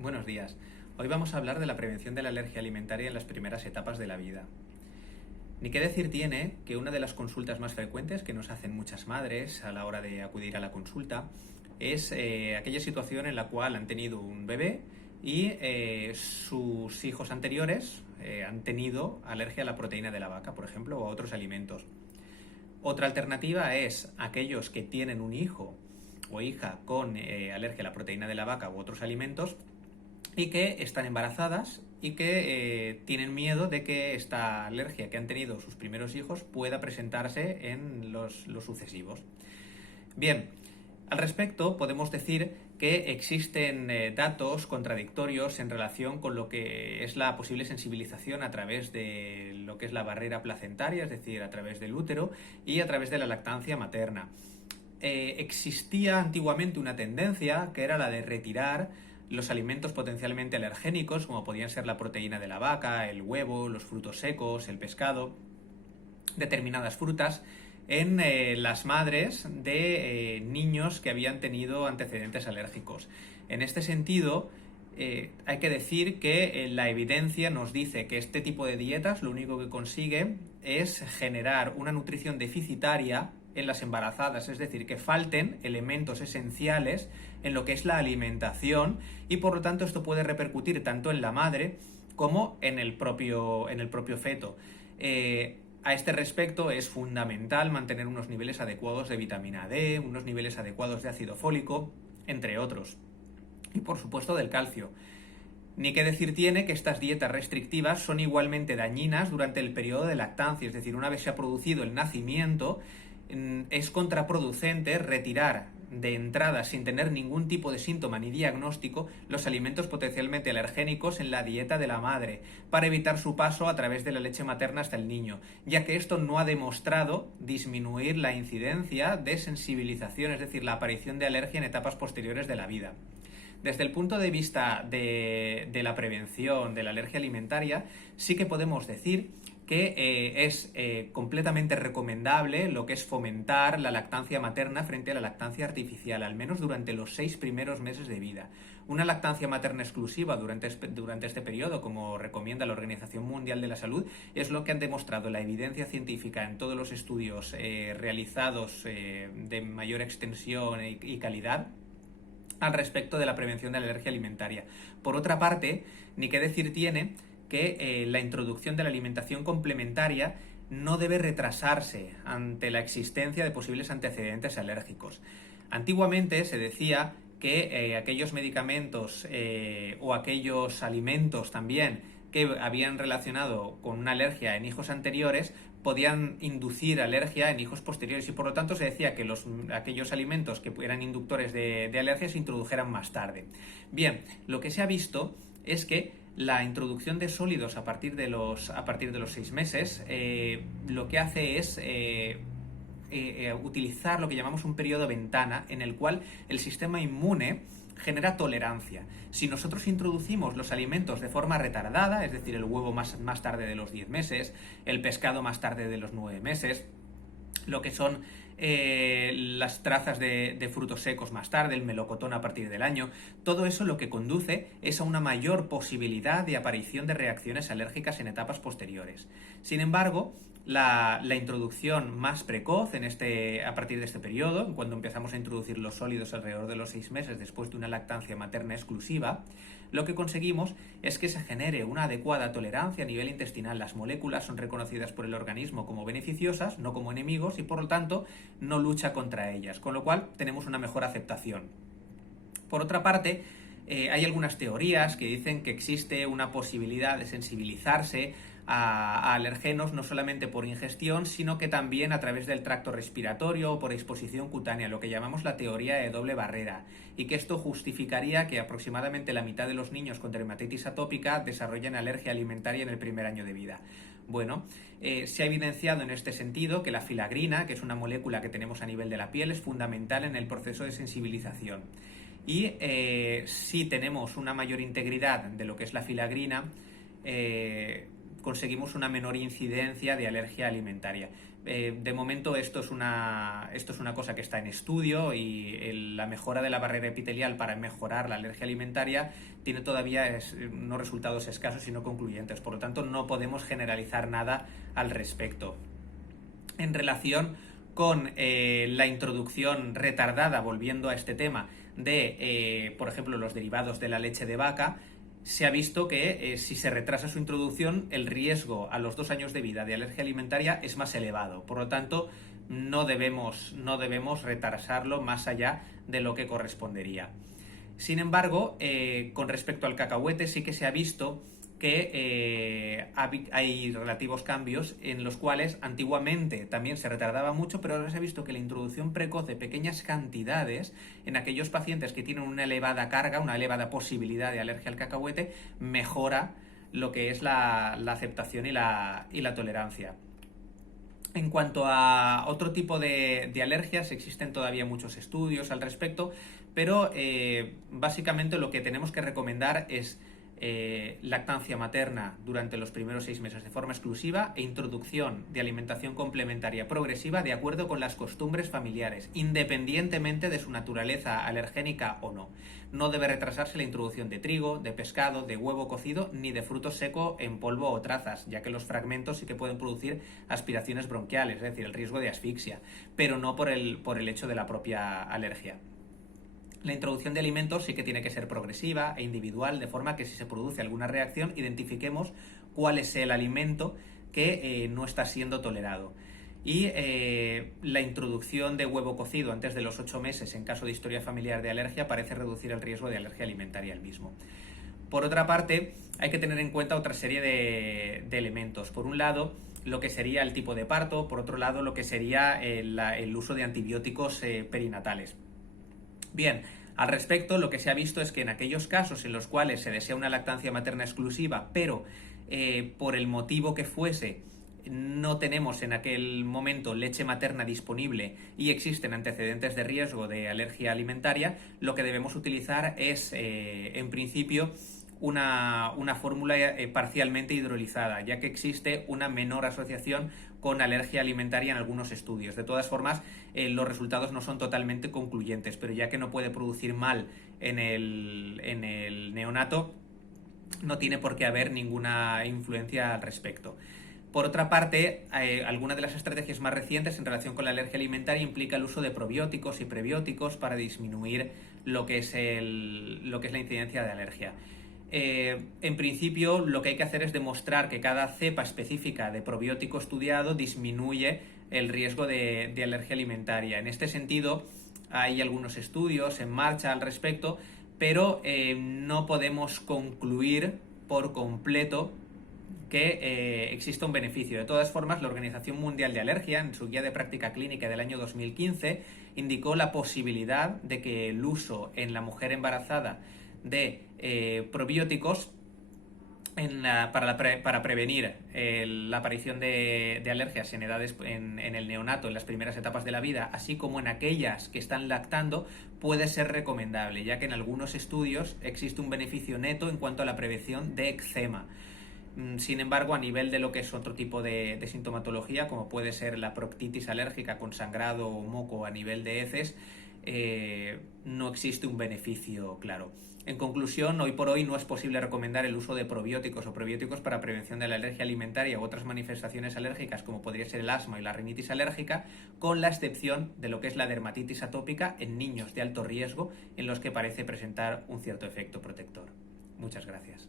Buenos días. Hoy vamos a hablar de la prevención de la alergia alimentaria en las primeras etapas de la vida. Ni qué decir tiene que una de las consultas más frecuentes que nos hacen muchas madres a la hora de acudir a la consulta es aquella situación en la cual han tenido un bebé y sus hijos anteriores han tenido alergia a la proteína de la vaca, por ejemplo, o a otros alimentos. Otra alternativa es aquellos que tienen un hijo o hija con alergia a la proteína de la vaca u otros alimentos y que están embarazadas y que tienen miedo de que esta alergia que han tenido sus primeros hijos pueda presentarse en los sucesivos. Bien, al respecto podemos decir que existen datos contradictorios en relación con lo que es la posible sensibilización a través de lo que es la barrera placentaria, es decir, a través del útero y a través de la lactancia materna. Existía antiguamente una tendencia que era la de retirar los alimentos potencialmente alergénicos, como podían ser la proteína de la vaca, el huevo, los frutos secos, el pescado, determinadas frutas, en las madres de niños que habían tenido antecedentes alérgicos. En este sentido, hay que decir que la evidencia nos dice que este tipo de dietas lo único que consigue es generar una nutrición deficitaria en las embarazadas, es decir, que falten elementos esenciales en lo que es la alimentación y por lo tanto esto puede repercutir tanto en la madre como en el propio feto. A este respecto es fundamental mantener unos niveles adecuados de vitamina D, unos niveles adecuados de ácido fólico, entre otros. Y por supuesto del calcio. Ni qué decir tiene que estas dietas restrictivas son igualmente dañinas durante el periodo de lactancia, es decir, una vez se ha producido el nacimiento, es contraproducente retirar de entrada, sin tener ningún tipo de síntoma ni diagnóstico, los alimentos potencialmente alergénicos en la dieta de la madre, para evitar su paso a través de la leche materna hasta el niño, ya que esto no ha demostrado disminuir la incidencia de sensibilización, es decir, la aparición de alergia en etapas posteriores de la vida. Desde el punto de vista de la prevención de la alergia alimentaria, sí que podemos decir que es completamente recomendable lo que es fomentar la lactancia materna frente a la lactancia artificial, al menos durante los 6 primeros meses de vida. Una lactancia materna exclusiva durante este periodo, como recomienda la Organización Mundial de la Salud, es lo que han demostrado la evidencia científica en todos los estudios realizados de mayor extensión y calidad al respecto de la prevención de la alergia alimentaria. Por otra parte, ni qué decir tiene que la introducción de la alimentación complementaria no debe retrasarse ante la existencia de posibles antecedentes alérgicos. Antiguamente se decía que aquellos medicamentos o aquellos alimentos también que habían relacionado con una alergia en hijos anteriores podían inducir alergia en hijos posteriores y por lo tanto se decía que aquellos alimentos que eran inductores de alergia se introdujeran más tarde. Bien, lo que se ha visto es que la introducción de sólidos a partir de los 6 meses lo que hace es utilizar lo que llamamos un periodo ventana en el cual el sistema inmune genera tolerancia. Si nosotros introducimos los alimentos de forma retardada, es decir, el huevo más tarde de los 10 meses, el pescado más tarde de los 9 meses, lo que son las trazas de frutos secos más tarde, el melocotón a partir del año, todo eso lo que conduce es a una mayor posibilidad de aparición de reacciones alérgicas en etapas posteriores. Sin embargo, la introducción más precoz a partir de este periodo, cuando empezamos a introducir los sólidos alrededor de los 6 meses después de una lactancia materna exclusiva, lo que conseguimos es que se genere una adecuada tolerancia a nivel intestinal. Las moléculas son reconocidas por el organismo como beneficiosas, no como enemigos, y por lo tanto no lucha contra ellas, con lo cual tenemos una mejor aceptación. Por otra parte, hay algunas teorías que dicen que existe una posibilidad de sensibilizarse a alergenos no solamente por ingestión, sino que también a través del tracto respiratorio o por exposición cutánea, lo que llamamos la teoría de doble barrera, y que esto justificaría que aproximadamente la mitad de los niños con dermatitis atópica desarrollen alergia alimentaria en el primer año de vida. Bueno, se ha evidenciado en este sentido que la filagrina, que es una molécula que tenemos a nivel de la piel, es fundamental en el proceso de sensibilización. Y si tenemos una mayor integridad de lo que es la filagrina, conseguimos una menor incidencia de alergia alimentaria. De momento esto es una cosa que está en estudio y la mejora de la barrera epitelial para mejorar la alergia alimentaria tiene todavía unos resultados escasos y no concluyentes. Por lo tanto, no podemos generalizar nada al respecto. En relación con la introducción retardada, volviendo a este tema de, por ejemplo, los derivados de la leche de vaca, se ha visto que si se retrasa su introducción, el riesgo a los 2 años de vida de alergia alimentaria es más elevado. Por lo tanto, no debemos retrasarlo más allá de lo que correspondería. Sin embargo, con respecto al cacahuete sí que se ha visto que hay relativos cambios en los cuales antiguamente también se retardaba mucho, pero ahora se ha visto que la introducción precoz de pequeñas cantidades en aquellos pacientes que tienen una elevada carga, una elevada posibilidad de alergia al cacahuete, mejora lo que es la aceptación y la tolerancia. En cuanto a otro tipo de alergias, existen todavía muchos estudios al respecto, pero básicamente lo que tenemos que recomendar es lactancia materna durante los primeros 6 meses de forma exclusiva e introducción de alimentación complementaria progresiva de acuerdo con las costumbres familiares, independientemente de su naturaleza alergénica o no. No debe retrasarse la introducción de trigo, de pescado, de huevo cocido ni de fruto seco en polvo o trazas, ya que los fragmentos sí que pueden producir aspiraciones bronquiales, es decir, el riesgo de asfixia, pero no por el hecho de la propia alergia. La introducción de alimentos sí que tiene que ser progresiva e individual, de forma que si se produce alguna reacción, identifiquemos cuál es el alimento que no está siendo tolerado. Y la introducción de huevo cocido antes de los 8 meses en caso de historia familiar de alergia parece reducir el riesgo de alergia alimentaria al mismo. Por otra parte, hay que tener en cuenta otra serie de elementos. Por un lado, lo que sería el tipo de parto, por otro lado, lo que sería el uso de antibióticos perinatales. Bien, al respecto, lo que se ha visto es que en aquellos casos en los cuales se desea una lactancia materna exclusiva, pero por el motivo que fuese, no tenemos en aquel momento leche materna disponible y existen antecedentes de riesgo de alergia alimentaria, lo que debemos utilizar es, en principio, una fórmula parcialmente hidrolizada, ya que existe una menor asociación con alergia alimentaria en algunos estudios. De todas formas, los resultados no son totalmente concluyentes, pero ya que no puede producir mal en el neonato, no tiene por qué haber ninguna influencia al respecto. Por otra parte, algunas de las estrategias más recientes en relación con la alergia alimentaria implica el uso de probióticos y prebióticos para disminuir lo que es la incidencia de alergia. En principio, lo que hay que hacer es demostrar que cada cepa específica de probiótico estudiado disminuye el riesgo de alergia alimentaria. En este sentido, hay algunos estudios en marcha al respecto, pero no podemos concluir por completo que exista un beneficio. De todas formas, la Organización Mundial de Alergia, en su guía de práctica clínica del año 2015, indicó la posibilidad de que el uso en la mujer embarazada de probióticos para prevenir la aparición de alergias en edades en el neonato, en las primeras etapas de la vida, así como en aquellas que están lactando, puede ser recomendable, ya que en algunos estudios existe un beneficio neto en cuanto a la prevención de eczema. Sin embargo, a nivel de lo que es otro tipo de sintomatología, como puede ser la proctitis alérgica con sangrado o moco a nivel de heces, no existe un beneficio claro. En conclusión, hoy por hoy no es posible recomendar el uso de probióticos o prebióticos para prevención de la alergia alimentaria u otras manifestaciones alérgicas como podría ser el asma y la rinitis alérgica, con la excepción de lo que es la dermatitis atópica en niños de alto riesgo en los que parece presentar un cierto efecto protector. Muchas gracias.